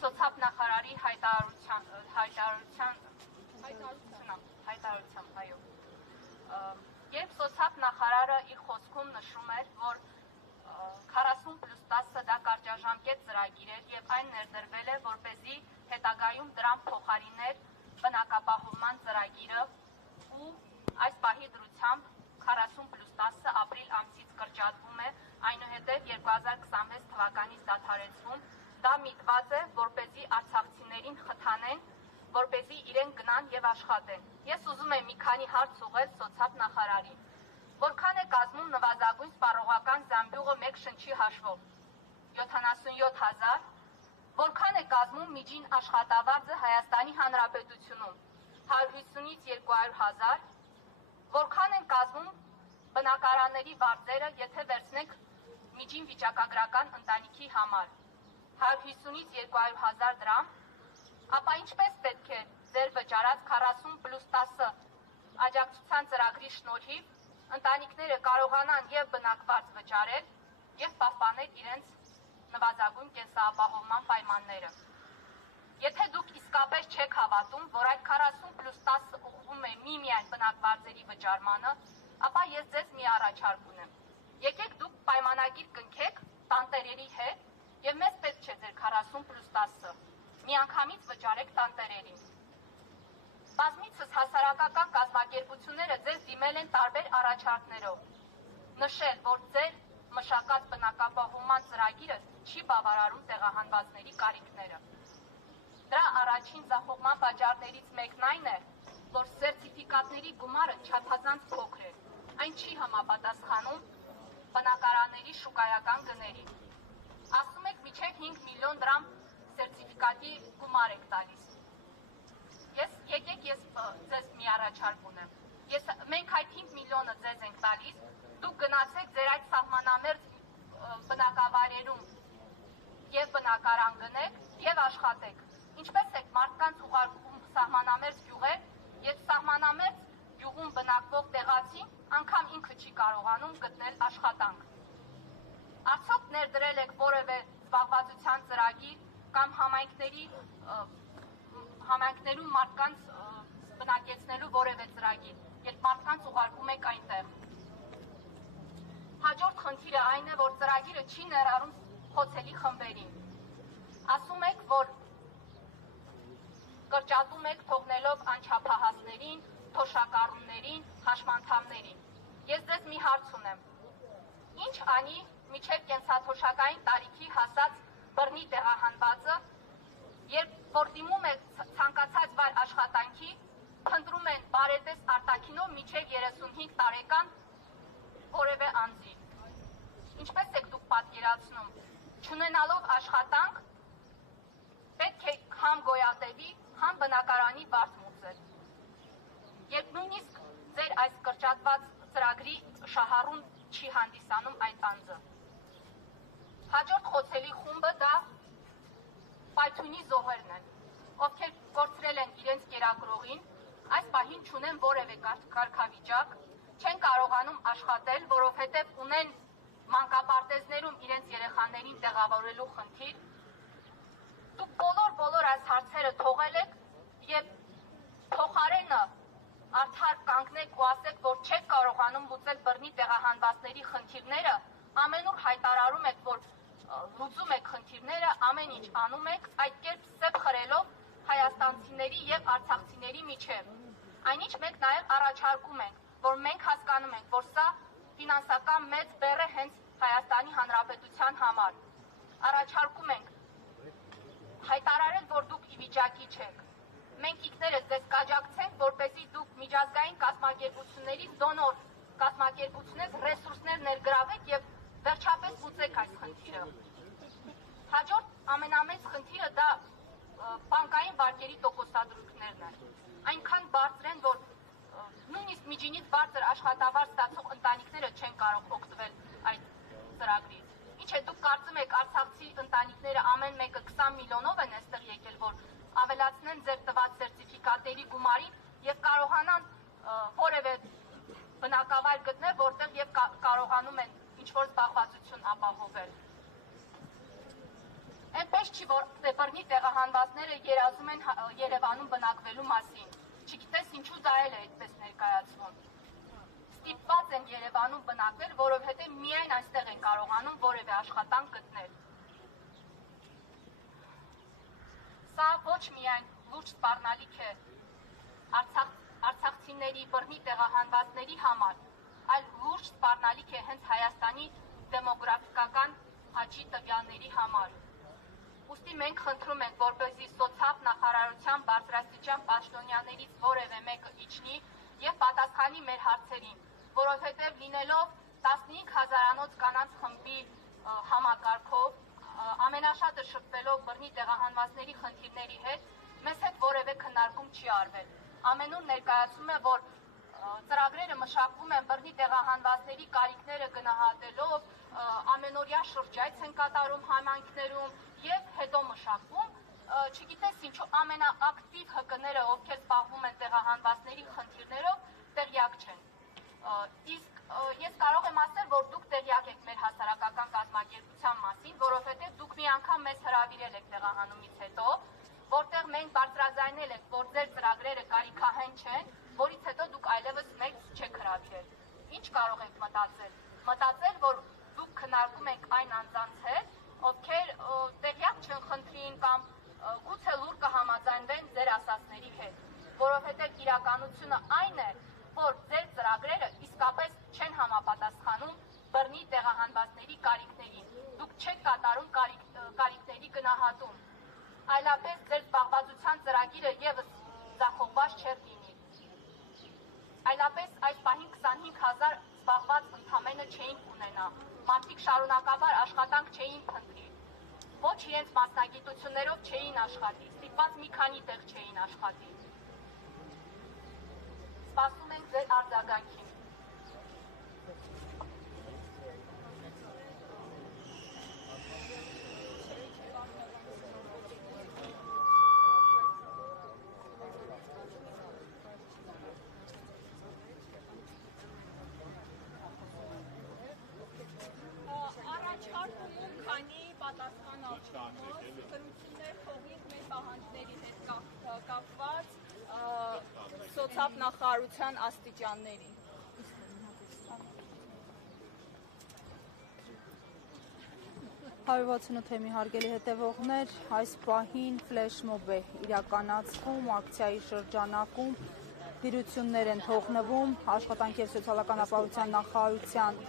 Սոցիալնախարարի հայտարարությամբ, այո։ Երբ սոցիալնախարարը իր խոսքում նշում էր, որ 40+10 դա կարճաժամկետ ծրագիր էր եւ այն ներդրվել է, որպեսզի հետագայում դրան փոխարիներ բնակապահովման ծրագիրը ու այս պահի դրությամբ 40+10 ապրիլ ամսից կրճատվում է, այնուհետև 2026 թվականից դադարեցվում, դա միտված է, որպեսզի արցախցիներին խթանեն, որպեսզի իրենք գնան եւ աշխատեն։ Ես ուզում եմ մի քանի հարց ուղղել սոցիալնախարարին։ Որքան է կազմում նվազագույն սպառողական զամբյուղը մեկ շնչի հաշվով։ 77,000։ Որքան է կազմում միջին աշխատավարձը Հայաստանի Հանրապետությունում։ 150-ից 200,000։ Որքան են կազմում բնակարանների վարձերը, եթե վերցնենք միջին վիճակագրական ընտանիքի համար։ 150-ից 200,000 դրամ, ապա ինչպես պետք է ձեր վճարած 40+10 աջակցության ծրագրի շնորհիվ ընտանիքները կարողանան եւ բնակվարձ վճարել եւ պահպանել իրենց նվազագույն կենսապահովման պայմանները։ Եթե դուք իսկապես չեք հավատում, որ այդ 40+10 ուղղվում է միմիայն բնակվարձերի վճարմանը, ապա ես ձեզ մի առաջարկ ունեմ։ Եկեք դուք պայմանագիր կնքեք տանտերերի հետ եւ մեզ պետք չէ ձեր 40+10-ը։ Միանգամից վճարեք տանտերերին։ Բազմիցս հասարակական կազմակերպությունները ձեզ դիմել են տարբեր առաջարկներով, նշել, որ ձեր մշակած բնակապահովման ծրագիրը չի բավարարում տեղահանվածների կարիքները։ Դրա առաջին ձախողման պատճառներից մեկն այն է, որ սերտիֆիկատների գումարը չափազանց փոքր է, այն չի համապատասխանում բնակարանների շուկայական գներին։ Ասում եք մինչև 5 միլիոն դրամ սերտիֆիկատի գումար եք տալիս։ Եկեք ես ձեզ մի առաջարկ ունեմ։ Մենք այդ 5 միլիոնը ձեզ ենք տալիս, դուք գնացեք ձեր այդ սահմանամերձ բնակավայրերում եւ բնակարան գնեք եւ աշխատեք։ Ինչպես եք մարդկանց ուղարկում սահմանամերձ գյուղեր, եւ սահմանամերձ գյուղում բնակվող տեղացին անգամ ինքը չի կարողանում գտնել աշխատանք։ Արդյոք ներդրել եք որևէ զբաղվածության ծրագիր կամ համայնքներում մարդկանց բնակեցնելու որևէ ծրագիր, երբ մարդկանց ուղարկում եք այնտեղ։ Հաջորդ խնդիրը այն է, որ ծրագիրը չի ներառում խոցելի խմբերին։ Ասում եք, որ կրճատում եք թողնելով անչափահասներին, թոշակառուներին, հաշմանդամներին։ Ես ձեզ մի հարց ունեմ։ Ինչ անի միջև կենսաթոշակային տարիքի հասած բռնի տեղահանվածը, երբ որ դիմում է ցանկացած վայր աշխատանքի, փնտրում են բարետես արտաքինով միջև 35 տարեկան որևէ անձի։ Ինչպես եք դուք պատկերացնում, չունենալով աշխատանք, պետք է համ գոյատևի, համ բնակարանի վարձ մուծել։ Երբ նույնիսկ ձեր այս կրճատված ծրագրի շահառուն չի հանդիսանում այդ անձը։ Հաջորդ խոցելի խումբը դա պայթյունի զոհերն են, ովքեր կորցրել են իրենց կերակրողին, այս պահին չունեն որևէ կարգավիճակ, չեն կարողանում աշխատել, որովհետև ունեն մանկապարտեզներում իրենց երեխաներին տեղավորելու խնդիր։ Դուք բոլոր այս հարցերը թողել եք եւ փոխարենը արդար կանգնեք ու ասեք, որ չեք կարողանում լուծել բռնի տեղահանվածների խնդիրները, ամենուր հայտարարում եք, որ լուծում եք խնդիրները, ամեն ինչ անում եք, այդ կերպ սեփ խրելով հայաստանցիների եւ արցախցիների միջև։ Այնինչ մենք նաեւ առաջարկում ենք, որ մենք հասկանում ենք, որ սա ֆինանսական մեծ բեռ է հենց Հայաստանի Հանրապետության համար։ Առաջարկում ենք հայտարարել, որ դուք ի վիճակի չեք։ Մենք ինքներս ձեզ կաջակցենք, որպեսզի դուք միջազգային կազմակերպություններից դոնոր կազմակերպությունից ռեսուրսներ ներգրավեք եւ վերջապես լուծեք այս խնդիրը։ Հաջորդ ամենամեծ խնդիրը դա բանկային վարկերի տոկոսադրույքներն են։ Այնքան բարձր են, որ նույնիսկ միջինից բարձր աշխատավարձ ստացող ընտանիքները չեն կարող օգտվել այդ ծրագրից։ Ինչ է, դուք կարծում եք արցախցի ընտանիքները ամեն մեկը 20 միլիոնով են այստեղ եկել, որ ավելացնեն ձեր տված սերտիֆիկատների գումարին եւ կարողանան որևէ բնակավայր գտնել, որտեղ եւ կարողանում են ինչ-որ զբաղվածություն ապահովել։ Այնպես չի, որ բռնի տեղահանվածները երազում են Երևանում բնակվելու մասին։ Չգիտես ինչու դա էլ է այդպես ներկայացվում։ Ստիպված են Երևանում բնակվել, որովհետև միայն այստեղ են կարողանում որևէ աշխատանք գտնել։ Սա ոչ միայն լուրջ սպառնալիք է արցախցիների բռնի տեղահանվածների համար, այլ լուրջ սպառնալիք է հենց Հայաստանի դեմոգրաֆիկական աճի տվյալների համար։ Ուստի մենք խնդրում ենք, որպեսզի սոցիալ նախարարության բարձրաստիճան պաշտոնյաներից որևէ մեկը իջնի եւ պատասխանի մեր հարցերին, որովհետեւ լինելով 15,000-անոց կանանց խմբի համակարգով, ամենաշատը շփվելով բռնի տեղահանվածների խնդիրների հետ, մեզ հետ որևէ քննարկում չի արվել։ Ամենուր ներկայացում է, որ ծրագրերը մշակվում են բռնի տեղահանվածների կարիքները գնահատելով, ամենօրյա շրջայց են կատարում համայնքներում եւ հետո մշակվում, չգիտես ինչու ամենաակտիվ ՀԿ-ները, ովքեր զբաղվում են տեղահանվածների խնդիրներով, տեղյակ չեն։ Իսկ ես կարող եմ ասել, որ դուք տեղյակ եք մեր հասարակական կազմակերպության մասին, որովհետև դուք մի անգամ մեզ հրավիրել եք տեղահանումից հետո, որտեղ մենք բարձրաձայնել ենք, որ ձեր ծրագրերը կարիքահեն չեն, որից հետո դուք այլևս մեզ չեք հրավիրել։ Ինչ կարող եք մտածել։ Մտածել, որ դուք քննարկում եք այն անձանց հետ, ովքեր տեղյակ չեն խնդրին կամ գուցե լուր կհամաձայնվեն ձեր ասածների հետ, որովհետև իրականությունը այն է, որ ձեր ծրագրերը իսկապես չեն համապատասխանում բռնի տեղահանվածների կարիքներին։ Դուք չեք կատարում կարիքների գնահատում, այլապես ձեր զբաղվածության ծրագիրը եւս ձախողված չէր լինի։ Այլապես այս պահին 25,000 զբաղված ընդամենը չէին ունենա, մարդիկ շարունակաբար աշխատանք չէին փնտրի, ոչ իրենց մասնագիտություններով չէին աշխատի, ստիպված մի քանի տեղ չէին աշխատի։ Սպասում ենք ձեր արձագանքին։ Առաջարկում քանի պատասխան ապրումով գրություններ թողնենք մեր պահանջների հետ կապված սոցիալ նախարարության աստիճաններին։ 168 թեմի հարգելի հետևողներ, այս պահին ֆլեշմոբ է իրականացվում, ակցիայի շրջանակում դիրություններ են թողնվում աշխատանքի և սոցիալական ապահովության նախարարության